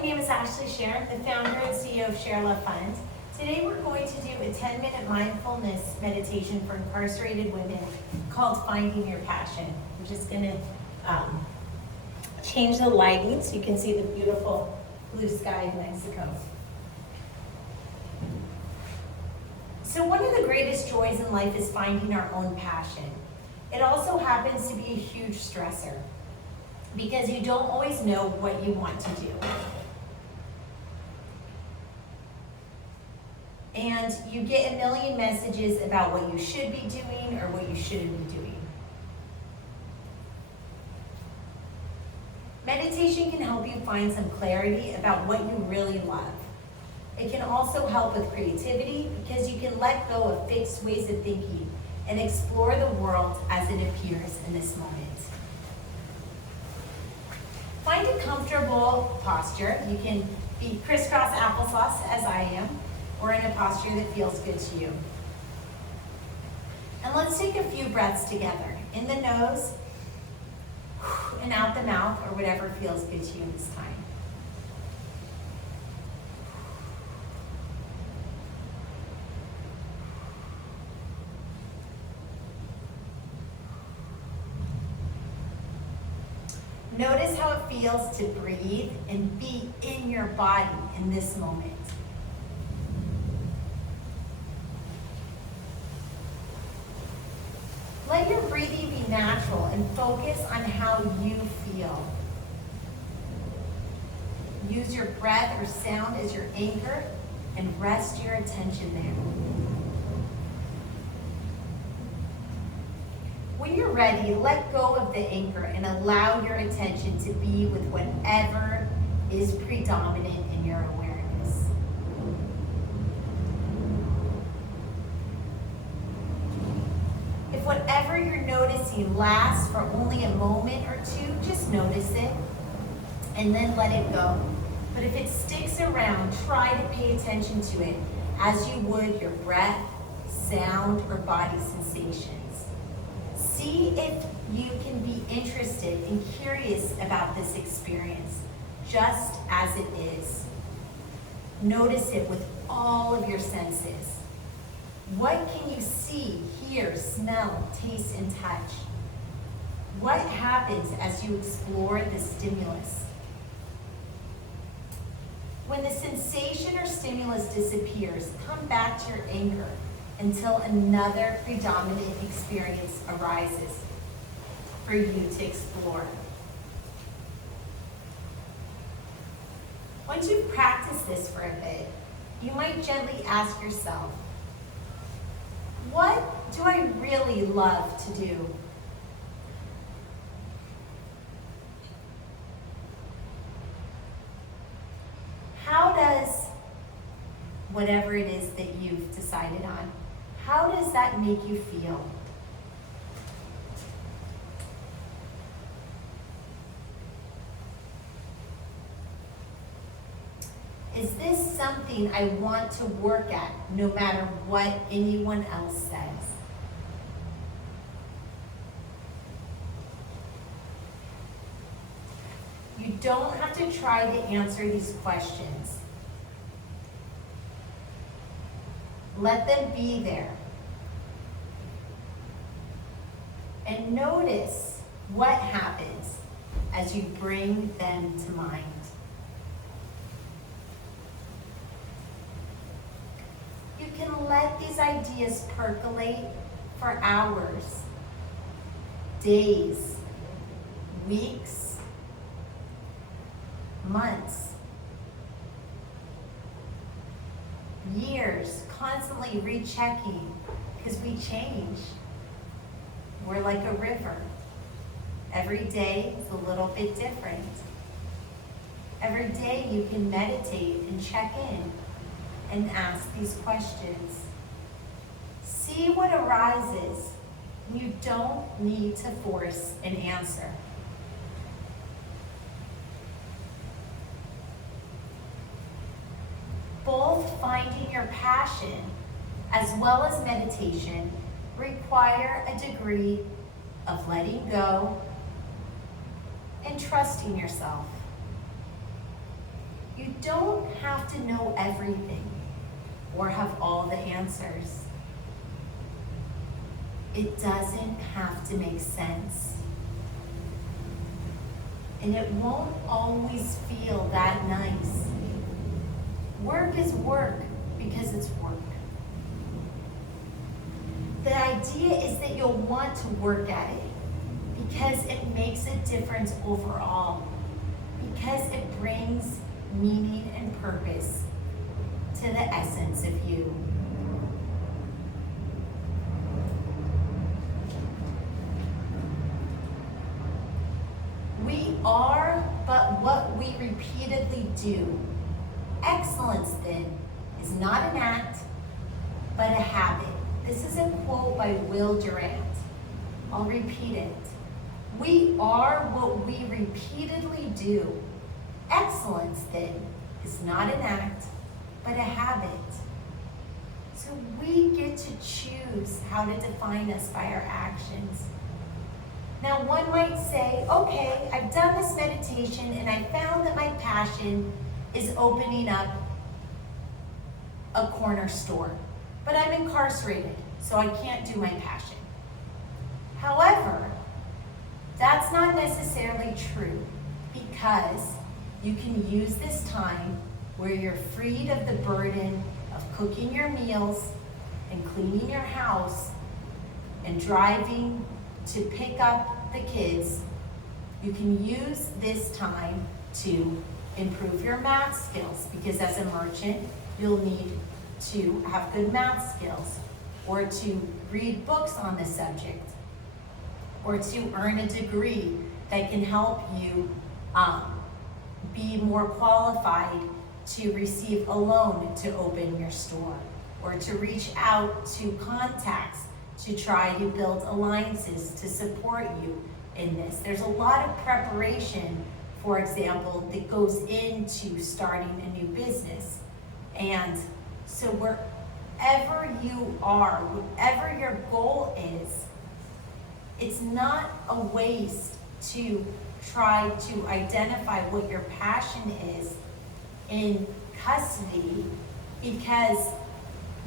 my name is Ashley Sharon, the founder and CEO of ShareLove.Fund. Today we're going to do a 10-minute mindfulness meditation for incarcerated women called Finding Your Passion. We're just going to change the lighting so you can see the beautiful blue sky of Mexico. So one of the greatest joys in life is finding our own passion. It also happens to be a huge stressor because you don't always know what you want to do. And you get a million messages about what you should be doing or what you shouldn't be doing. Meditation can help you find some clarity about what you really love. It can also help with creativity because you can let go of fixed ways of thinking and explore the world as it appears in this moment. Find a comfortable posture. You can be crisscross applesauce as I am, or in a posture that feels good to you. And let's take a few breaths together. In the nose and out the mouth, or whatever feels good to you this time. Notice how it feels to breathe and be in your body in this moment. Let your breathing be natural and focus on how you feel. Use your breath or sound as your anchor and rest your attention there. When you're ready, let go of the anchor and allow your attention to be with whatever is predominant in your awareness. If whatever you're noticing lasts for only a moment or two, just notice it and then let it go. But if it sticks around, try to pay attention to it as you would your breath, sound, or body sensations. See if you can be interested and curious about this experience, just as it is. Notice it with all of your senses. What can you see, hear, smell, taste, and touch? What happens as you explore this stimulus? When the sensation or stimulus disappears, come back to your anchor until another predominant experience arises for you to explore. Once you've practiced this for a bit, you might gently ask yourself, what do I really love to do? How does whatever it is that you've decided on, how does that make you feel? Is this something I want to work at no matter what anyone else says? You don't have to try to answer these questions. Let them be there. And notice what happens as you bring them to mind. You can let these ideas percolate for hours, days, weeks, months, years, constantly rechecking because we change. We're like a river. Every day is a little bit different. Every day you can meditate and check in and ask these questions. See what arises. You don't need to force an answer. Both finding your passion as well as meditation require a degree of letting go and trusting yourself. don't have to know everything or have all the answers. It doesn't have to make sense. And it won't always feel that nice. Work is work because it's work. The idea is that you'll want to work at it because it makes a difference overall, because it brings meaning and purpose to the essence of you. We are but what we repeatedly do. Excellence, then, is not an act, but a habit. This is a quote by Will Durant. I'll repeat it. We are what we repeatedly do. Excellence, then, is not an act, but a habit. So we get to choose how to define us by our actions. Now, one might say, okay, I've done this meditation and I found that my passion is opening up a corner store, but I'm incarcerated, so I can't do my passion. However, that's not necessarily true, because you can use this time where you're freed of the burden of cooking your meals and cleaning your house and driving to pick up the kids. You can use this time to improve your math skills, because as a merchant, you'll need to have good math skills, or to read books on the subject, or to earn a degree that can help you be more qualified to receive a loan to open your store, or to reach out to contacts to try to build alliances to support you in this. There's a lot of preparation, for example, that goes into starting a new business. And so wherever you are, whatever your goal is, it's not a waste to try to identify what your passion is in custody, because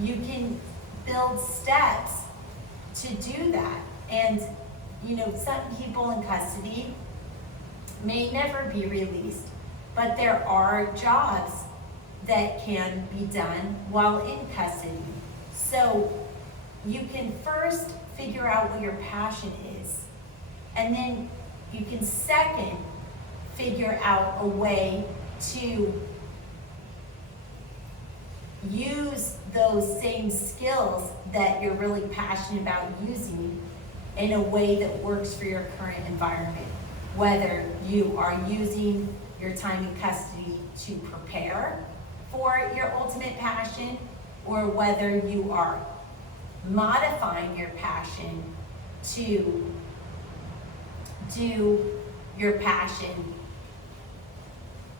you can build steps to do that. And you know, some people in custody may never be released, but there are jobs that can be done while in custody. So you can first figure out what your passion is, and then you can second figure out a way to use those same skills that you're really passionate about using in a way that works for your current environment. Whether you are using your time in custody to prepare for your ultimate passion, or whether you are modifying your passion to do your passion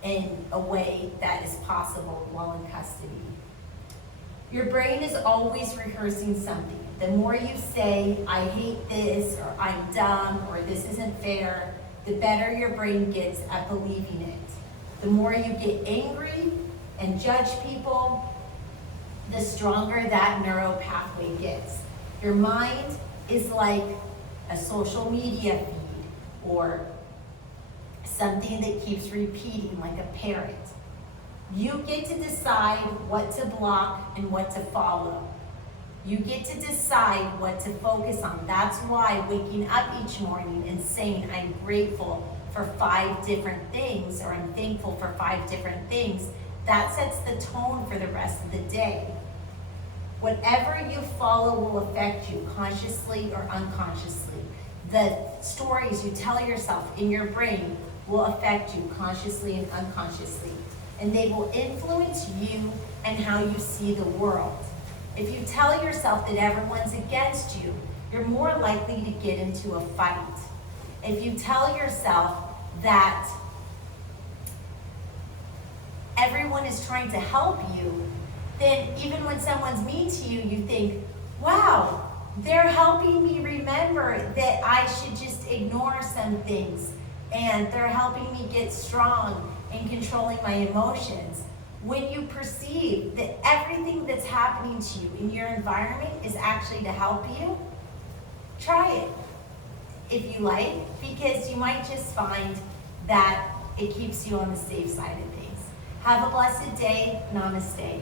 in a way that is possible while in custody. Your brain is always rehearsing something. The more you say, I hate this, or I'm dumb, or this isn't fair, the better your brain gets at believing it. The more you get angry and judge people, the stronger that neural pathway gets. Your mind is like a social media feed, or something that keeps repeating like a parrot. You get to decide what to block and what to follow. You get to decide what to focus on. That's why waking up each morning and saying, I'm grateful for 5 different things, or I'm thankful for 5 different things, that sets the tone for the rest of the day. Whatever you follow will affect you consciously or unconsciously. The stories you tell yourself in your brain will affect you consciously and unconsciously. And they will influence you and how you see the world. If you tell yourself that everyone's against you, you're more likely to get into a fight. If you tell yourself that everyone is trying to help you, then even when someone's mean to you, you think, wow, they're helping me remember that I should just ignore some things, and they're helping me get strong in controlling my emotions. When you perceive that everything that's happening to you in your environment is actually to help you, try it if you like, because you might just find that it keeps you on the safe side of things. Have a blessed day. Namaste.